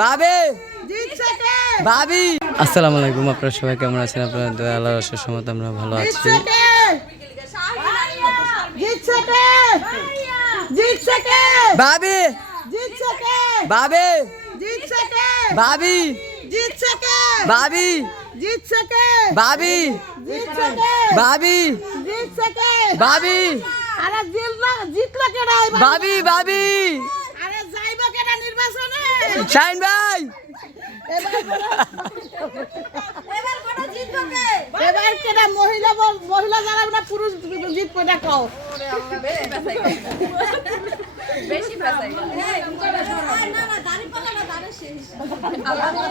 বাবে ভাবি। আসসালামু আলাইকুম আপনারা সবাই কেমন আছেন? আপনারা দয়া আল্লাহর অশেষ সময় আমরা ভালো আছি। ভাবি। ভাবি। ভাবি। ভাবি। ভাবি। ভাবি। ভাবি। আরে জিতলা জিতলা কে রে ভাবি ভাবি। শাইন ভাই এবার কেডা মহিলা বল- মহিলা যারা না পুরুষ জিতবো এটা কও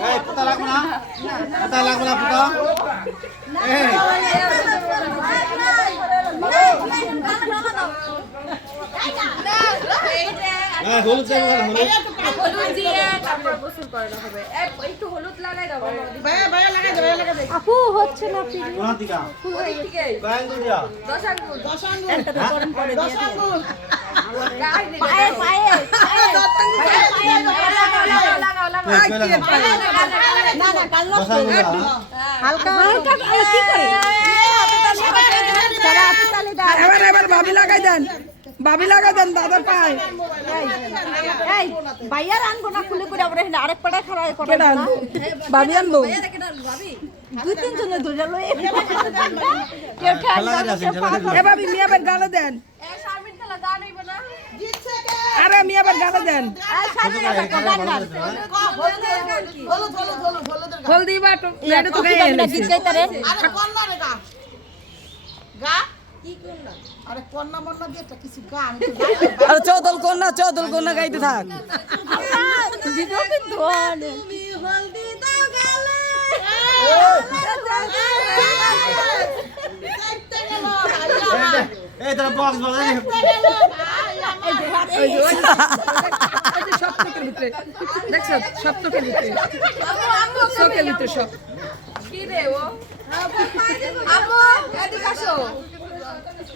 এই পুতা লাগবে না পুতা লাগবে না পুতা এই হ্যাঁ হলুদ যাবে হলুদ ভাইয়া ভাইয়া লাগা দে ভাইয়া লাগা দে আপু হচ্ছে না প্লিজ কোন দিকা ব্যাং দিয়া দশ আঙ্গুল দশ আঙ্গুল পায়ে পায়ে না না কাল হালকা হালকা কি করে সারা হাতে তালি দাও এবার এবার ভাবি লাগাই দেন ভাবি লাগাই দেন দাদা পায় এই বাইয়ার আনব না খুলে করে আমরা এখানে আরেক পাড়া খাড়া করে না? ভাবি আনব দুই তিন জনে ধরে লই কেউ আছেন এ ভাবি মিয়া বার গালে দেন। আরে মিয়া বার গালে দেন। হল দিবা তো এটা গায়ে গা। গা। কি কন্যা আরে চৌদল কন্যা চৌদল কন্যা গাইতে থাক ভিডিও কিন্তু অনেক এই তোরা বক্স বাজাই সপ্তকের ভিতরে দেখছ সপ্তকের ভিতরে সপ্তকের ভিতরে সব আবার না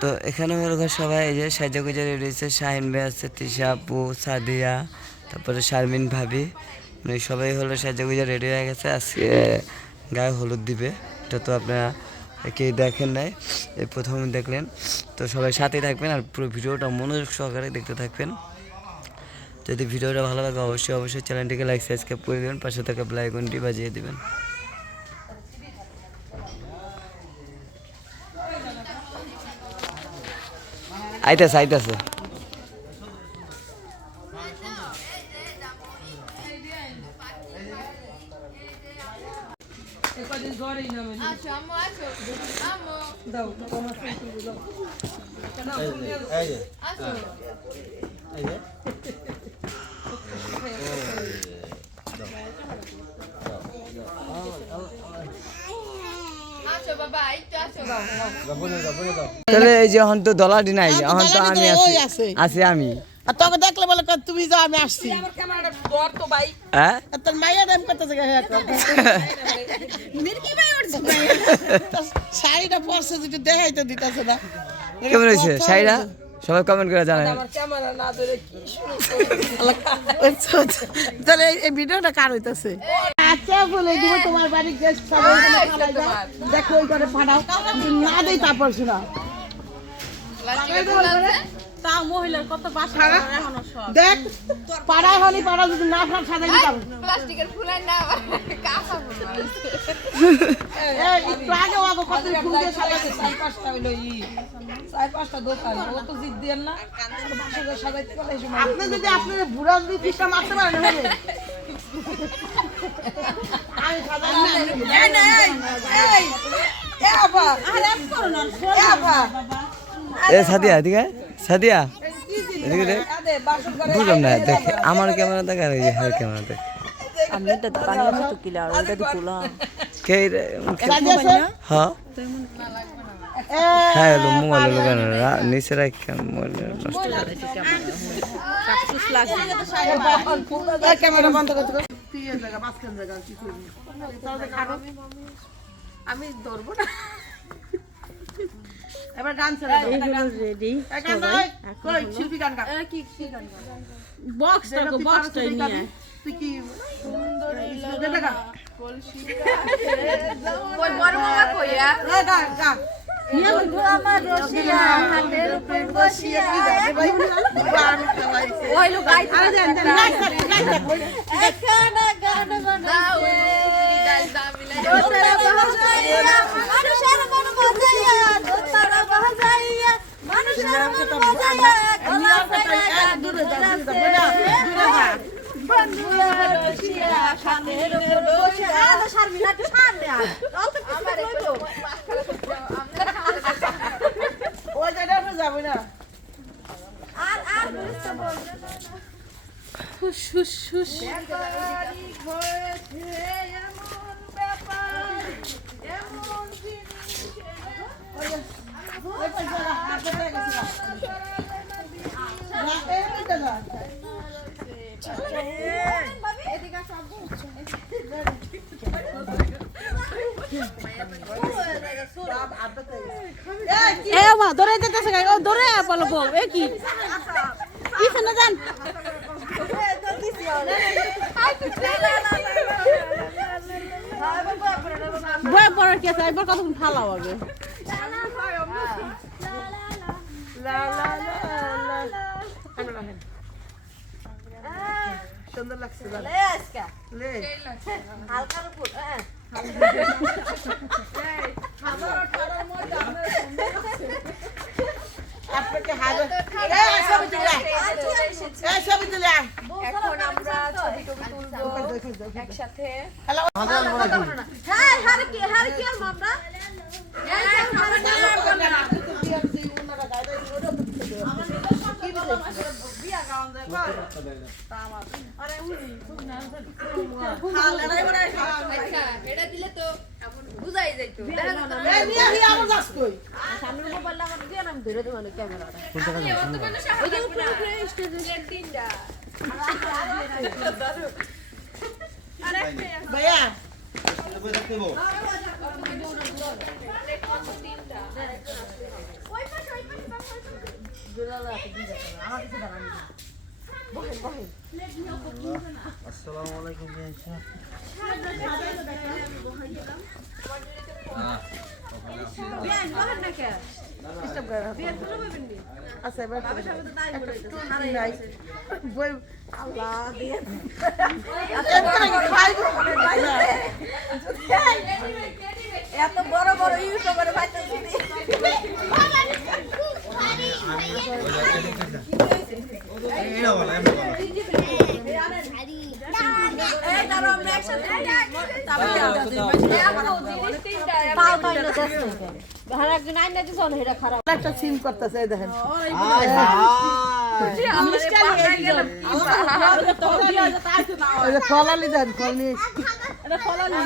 তো এখানে হলো সবাই এই যে সাজা গুজা রয়েছে, শাহিন ভাই আছে তৃষা আপু, সাদিয়া, তারপরে শারমিন ভাবি। মানে সবাই হলো সাজা গুজা রেডি হয়ে গেছে। আজকে গায়ে হলুদ দিবে। এটা তো আপনারা কেউ দেখেন নাই, এই প্রথম দেখলেন। তো সবাই সাথেই থাকবেন আর পুরো ভিডিওটা মনোযোগ সহকারে দেখতে থাকবেন। যদি ভিডিওটা ভালো লাগে অবশ্যই অবশ্যই চ্যানেলটিকে লাইক সাবস্ক্রাইব করে দেবেন, পাশে থাকা বেলাইকনটি বাজিয়ে দেবেন। আইতাছে আইতাছে এই যে এই যে বলে দাও বলে দাও তাহলে এই যে এখন তো নাই এখন তো আমি আছি আছি। আমি। আর তোকে দেখলে বলে তুমি যাও আমি আসছি। হ্যাঁ? তোর মাইয়া দাম কত জায়গা হ্যাঁ শাড়িটা পরছে যেটা দেখাইতে দিতেছে না। কেমন হয়েছে? শাড়িটা? সবাই কমেন্ট করে তাহলে এই- এই ভিডিওটা কার হইতাছে? আচ্ছা বলে দিব তোমার বাড়ি গেস্ট দাও। দেখো ওই করে পাঠাও। যদি না দেই তারপর শোনা। তাও কত বাসা দেখ পাড়ায় পাড়া যদি না ফাট সাজাই দিতাম প্লাস্টিকের ফুলাই না কাঁচা এই একটু আগে আগে কত ফুল দিয়ে সাজাইছে। চার পাঁচটা হইল ই। চার পাঁচটা দোকান ও তো জিদ দেন না। আপনি যদি আপনার বুড়া যদি পিসটা মারতে পারেন হবে আমি সাজাই এই না এই এই এ সাদিয়া এদিকে সাদিয়া। এদিকে দেখ। আদে বুঝলাম না দেখে। আমার ক্যামেরা দেখে আর ক্যামেরা দেখে। আমি এটা পানি মতো কিলা আর ওটা দিকুলা কে রে? হ্যাঁ। হ্যাঁ মোবাইল নিচে রাখা মোবাইল নষ্ট করে কাকসুস লাগছে। ক্যামেরা বন্ধ করতে। আমি ধরবো না। এবার গান ছেড়ে রেডি গান কই, শিল্পী গান গা। কি কি বক্সটা পারো নিয়ে। তুই কি যেটা গা। ওই বড় মামা কইয়া এই গা, গা। আমার রসিয়া হাতের উপর বসিয়া। ওই লোক দেন, গান বানাইছে দোতারা বাজাইয়া মানুষের মন বাজাইয়া দোতারা বাজাইয়া মানুষের মন বাজাইয়া গলা গান দূরে যা, দূরে যা। বন্ধুরা রসিয়া খানের উপর বসে আলাদা সারবি না একটু সামনে আয় হুস হুস ওই পাশে যা, হাতে পেয়ে গেছে গা। যা, এই পাশে যা। এই, কি এ মা ধরে যেতেছে গাই ও ধরে বলো বল এ কি কি শুনে বয় পড়ার কি আছে একবার কতক্ষণ ফালা হবে লা, লা, লা, লা, লা। ক্যামেরা হেন। সুন্দর লাগছে হালকার উপর হ্যাঁ হাজার এই তুলে ছবি তুলে একসাথে? হ্যাঁ হারে কি হারে কি আমরা যে আচ্ছা এটা দিলে তো বুঝাই যাইতো দেখা যেত না। এই নিয়ে হি আমার দিয়ে আমি ধরে দেবো ক্যামেরাটা আপনি অত মানুষ আমার লাগবে তিনটা। ভাইয়া। আসসালামু আলাইকুম আচ্ছা এবার এত বড় বড় ইউটিউবার খারাপ। একটা সিন করতেছে দেখেন। ফলালি দেন ফলালি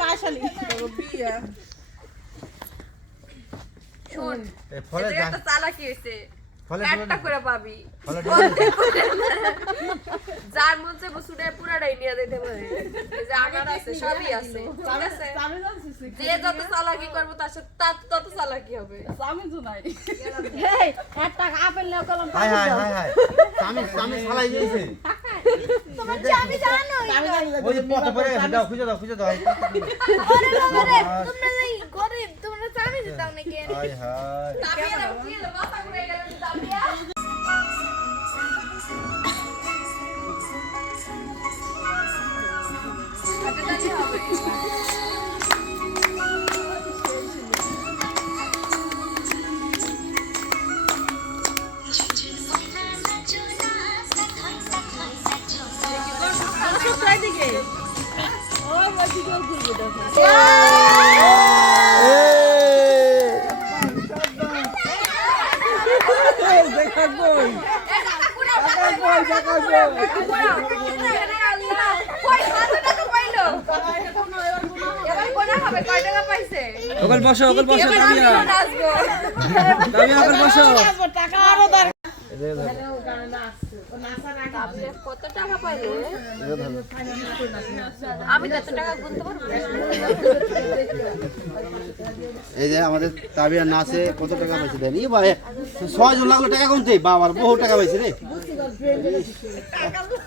পাশালি শোন, এই ফলে একটা চালাকি হয়েছে। ফলে একটা করে পাবি। ফলে যার মন চাইব সুডে পুরাটাই নিয়ে যেতে পারে। যে আমার আছে, সবই আছে। যে যত চালাকি করব তার সাথে তার তত চালাকি হবে আমি একটা আপেল কলম। আমি আমি দিয়েছি। জানি ওই দাও, খুঁজে দাও, খুঁজে দাও। তোমরা চাবি দিতাম নাকি হায় হায়। বসো ওখানে বসো ওখানে বসো। টাকা আরও দরকার। কত টাকা পাইলো আমি কত টাকা গুনতে পারব? এই যে আমাদের তাবিয়া নাচে কত টাকা পাইছে দেন? ই ভাই ছয় জন লাগল টাকা কমতে বাবার বহু টাকা পাইছে রে।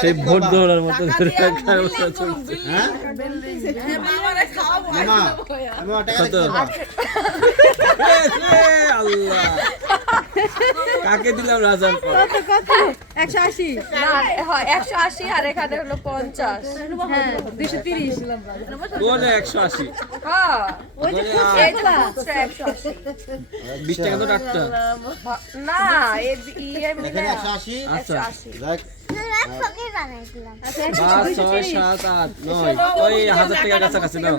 সেই ভোট গণনার মতো হ্যাঁ? এ, আল্লাহ। কাকে দিলাম রাজার একশো আশি। একশো আশি আর এখানে হলো পঞ্চাশ। হ্যাঁ দুইশো তিরিশ। কোনে একশো আশি? হ্যাঁ। বিশ টাকা তো ডাক্তার। না ইয়ে একশো আশি। আচ্ছা। টাকার কাছাকাছি নাও